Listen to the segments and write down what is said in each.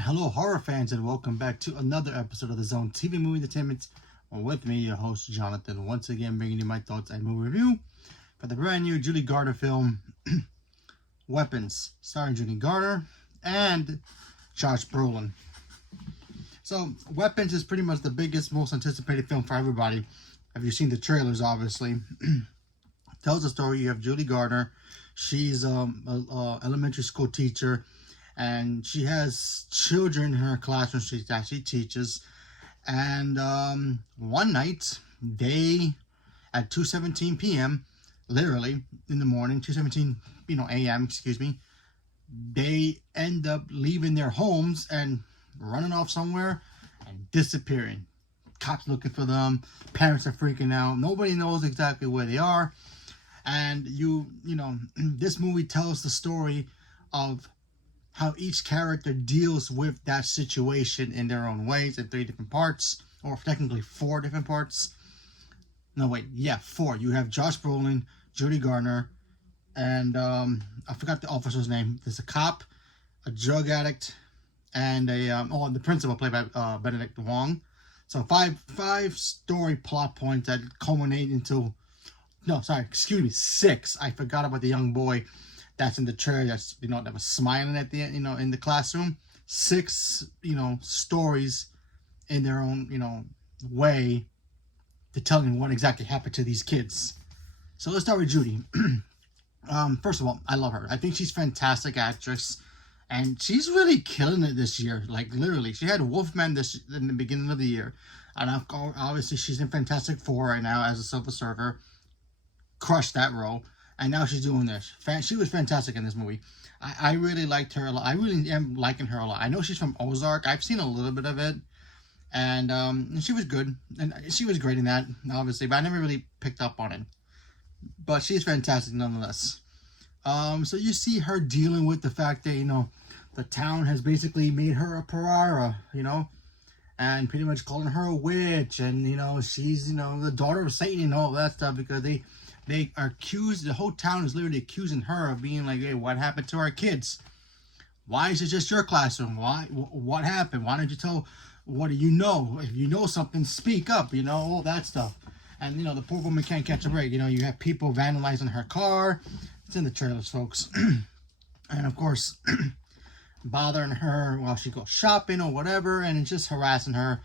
And hello, horror fans, and welcome back to another episode of the Zone TV Movie Entertainment. With me, your host, Jonathan, once again bringing you my thoughts and movie review for the brand new Julie Garner film, Weapons, starring Julie Garner and Josh Brolin. So, Weapons is pretty much the biggest, most anticipated film for everybody. Have you seen the trailers, obviously? Tells the story. You have Julie Garner. She's an elementary school teacher, and she has children in her classroom that she teaches. And one night, at 2:17 p.m., literally in the morning, 2:17 a.m., they end up leaving their homes and running off somewhere and disappearing. Cops looking for them. Parents are freaking out. Nobody knows exactly where they are. And this movie tells the story of how each character deals with that situation in their own ways in 3 different parts, or technically 4 different parts. No, wait, yeah, 4. You have Josh Brolin, Julie Garner, and I forgot the officer's name. There's a cop, a drug addict, and the principal played by Benedict Wong. So five story plot points that culminate into, 6. I forgot about the young boy that's in the trailer that's, that was smiling at the end, in the classroom. 6, stories in their own, way to tell you what exactly happened to these kids. So let's start with Judy. First of all, I love her. I think she's a fantastic actress, and she's really killing it this year. Like, literally, she had Wolfman in the beginning of the year, and obviously she's in Fantastic Four right now as a Silver Surfer. Crushed that role, and now she's doing this. She was fantastic in this movie. I really liked her a lot. I really am liking her a lot. I know she's from Ozark. I've seen a little bit of it, and she was good, and she was great in that, obviously, but I never really picked up on it. But she's fantastic nonetheless. So you see her dealing with the fact that, the town has basically made her a pariah, and pretty much calling her a witch, and, she's, the daughter of Satan and all that stuff, because they are accused. The whole town is literally accusing her of being like, hey, what happened to our kids? Why is it just your classroom? What happened? Why don't you tell, what do you know? If you know something, speak up, all that stuff. And, the poor woman can't catch a break. You have people vandalizing her car. It's in the trailers, folks. And, of course, bothering her while she goes shopping or whatever, and it's just harassing her.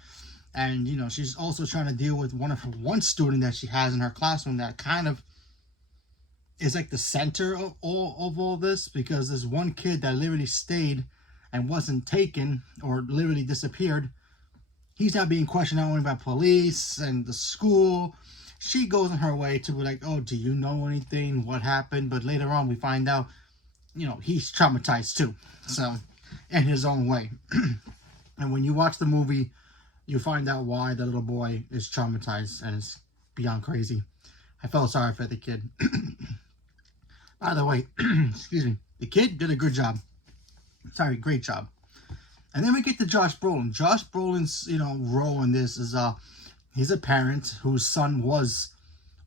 And, she's also trying to deal with one student that she has in her classroom that kind of is like the center of all this, because there's one kid that literally stayed and wasn't taken, or literally disappeared. He's now being questioned not only by police and the school. She goes on her way to be like, oh, do you know anything? What happened? But later on, we find out, he's traumatized too. So, in his own way. And when you watch the movie, you find out why the little boy is traumatized, and it's beyond crazy. I felt sorry for the kid. By the way, excuse me, the kid did a good job. Great job. And then we get to Josh Brolin. Josh Brolin's, role in this is, he's a parent whose son was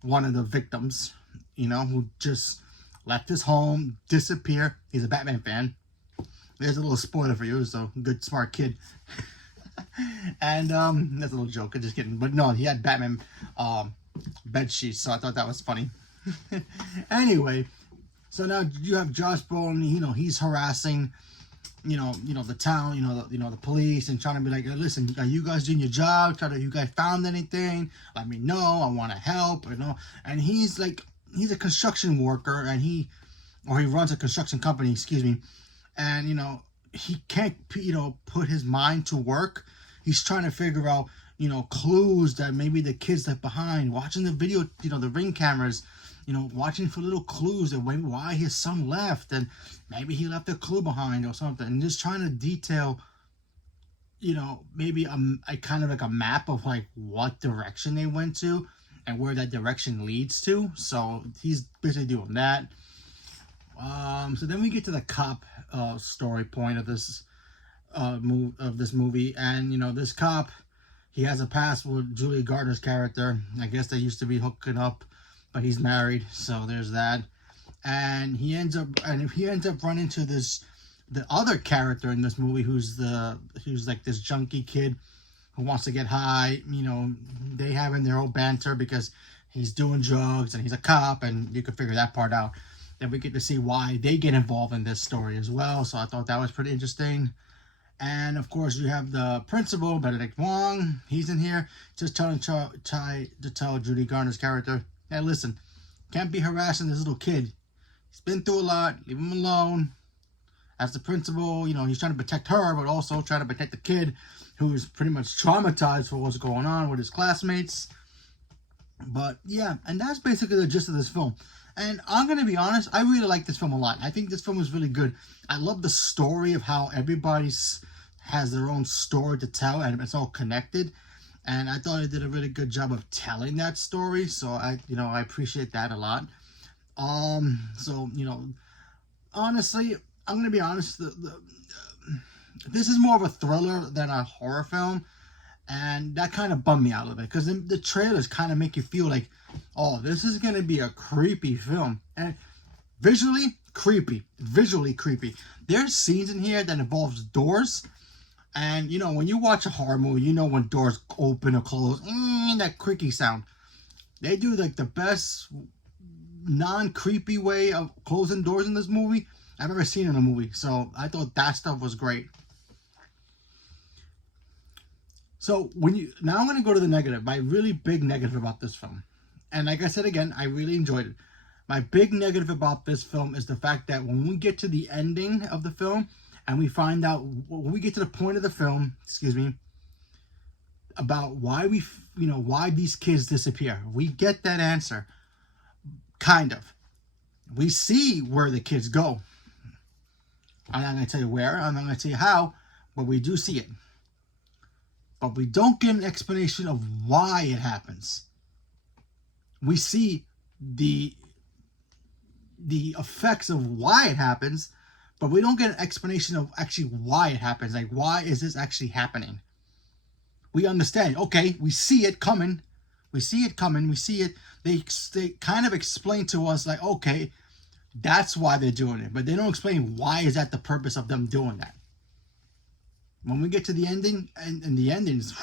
one of the victims, who just left his home, disappeared. He's a Batman fan. There's a little spoiler for you, so good, smart kid. And that's a little joke, I'm just kidding. But no, he had Batman bed sheets, so I thought that was funny. Anyway, so now you have Josh Brolin. He's harassing, the town, the police, and trying to be like, listen, are you guys doing your job? You guys found anything? Let me know. I want to help. And he's a construction worker, and he runs a construction company. Excuse me. And he can't, put his mind to work. He's trying to figure out, clues that maybe the kids left behind, watching the video, the Ring cameras, watching for little clues of maybe why his son left, and maybe he left a clue behind or something, and just trying to detail, maybe a kind of like a map of like what direction they went to and where that direction leads to. So he's basically doing that. So then we get to the cop story point of this movie, and this cop, he has a past with Julie Garner's character. I guess they used to be hooking up, but he's married, so there's that. And he ends up running into this the other character in this movie, who's like this junkie kid who wants to get high. You know, they having their own banter because he's doing drugs and he's a cop, and you can figure that part out. Then we get to see why they get involved in this story as well. So I thought that was pretty interesting. And of course, you have the principal, Benedict Wong. He's in here just trying to tell Judy Garner's character, hey, listen, can't be harassing this little kid. He's been through a lot. Leave him alone. As the principal, you know, he's trying to protect her, but also trying to protect the kid who's pretty much traumatized for what's going on with his classmates. But yeah, and that's basically the gist of this film. And I'm going to be honest, I really like this film a lot. I think this film is really good. I love the story of how everybody has their own story to tell, and it's all connected. And I thought it did a really good job of telling that story. So I appreciate that a lot. So, you know, honestly, I'm going to be honest, this is more of a thriller than a horror film. And that kind of bummed me out a little bit, because the trailers kind of make you feel like, oh, this is going to be a creepy film. And visually creepy. There's scenes in here that involves doors. And, you know, when you watch a horror movie, you know when doors open or close, that creaky sound. They do, like, the best non-creepy way of closing doors in this movie I've ever seen in a movie. So I thought that stuff was great. So now I'm going to go to the negative, my really big negative about this film. And like I said again, I really enjoyed it. My big negative about this film is the fact that when we get to the ending of the film and we find out, when we get to the point of the film, about why why these kids disappear, we get that answer. Kind of. We see where the kids go. I'm not going to tell you where, I'm not going to tell you how, but we do see it. But we don't get an explanation of why it happens. We see the effects of why it happens, but we don't get an explanation of actually why it happens. Like, why is this actually happening? We understand. Okay, we see it coming. We see it. They kind of explain to us, like, okay, that's why they're doing it. But they don't explain why is that the purpose of them doing that. When we get to the ending, and the ending is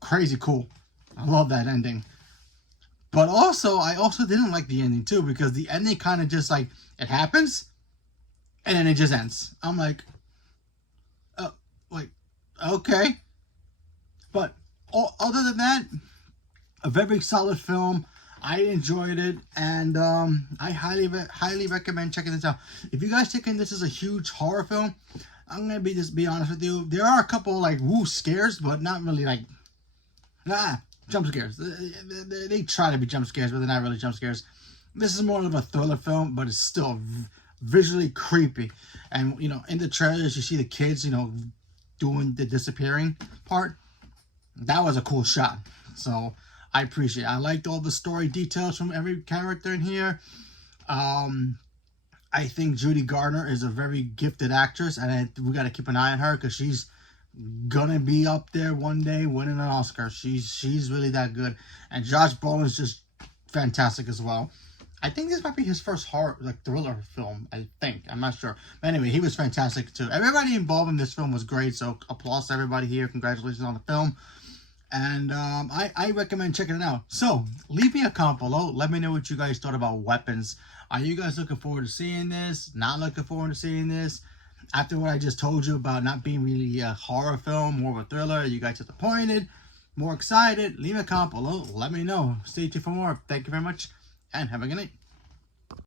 crazy cool. I love that ending. But also, I also didn't like the ending too, because the ending kind of just like, it happens, and then it just ends. I'm like, okay. But other than that, a very solid film. I enjoyed it, and I highly recommend checking this out. If you guys thinking this is a huge horror film, I'm gonna be honest with you. There are a couple like scares, but not really like jump scares. They try to be jump scares, but they're not really jump scares. This is more of a thriller film, but it's still visually creepy. And you know, in the trailers, you see the kids, you know, doing the disappearing part. That was a cool shot. So I appreciate it. I liked all the story details from every character in here. I think Judy Garner is a very gifted actress, and we got to keep an eye on her, because she's gonna be up there one day winning an Oscar. She's really that good. And Josh Brolin's just fantastic as well. I think this might be his first horror, like, thriller film, I think. I'm not sure. But anyway, he was fantastic too. Everybody involved in this film was great, so applause to everybody here. Congratulations on the film. And I recommend checking it out. So, leave me a comment below. Let me know what you guys thought about Weapons. Are you guys looking forward to seeing this? Not looking forward to seeing this? After what I just told you about not being really a horror film, more of a thriller, you guys disappointed? More excited? Leave me a comment below. Let me know. Stay tuned for more. Thank you very much, and have a good night.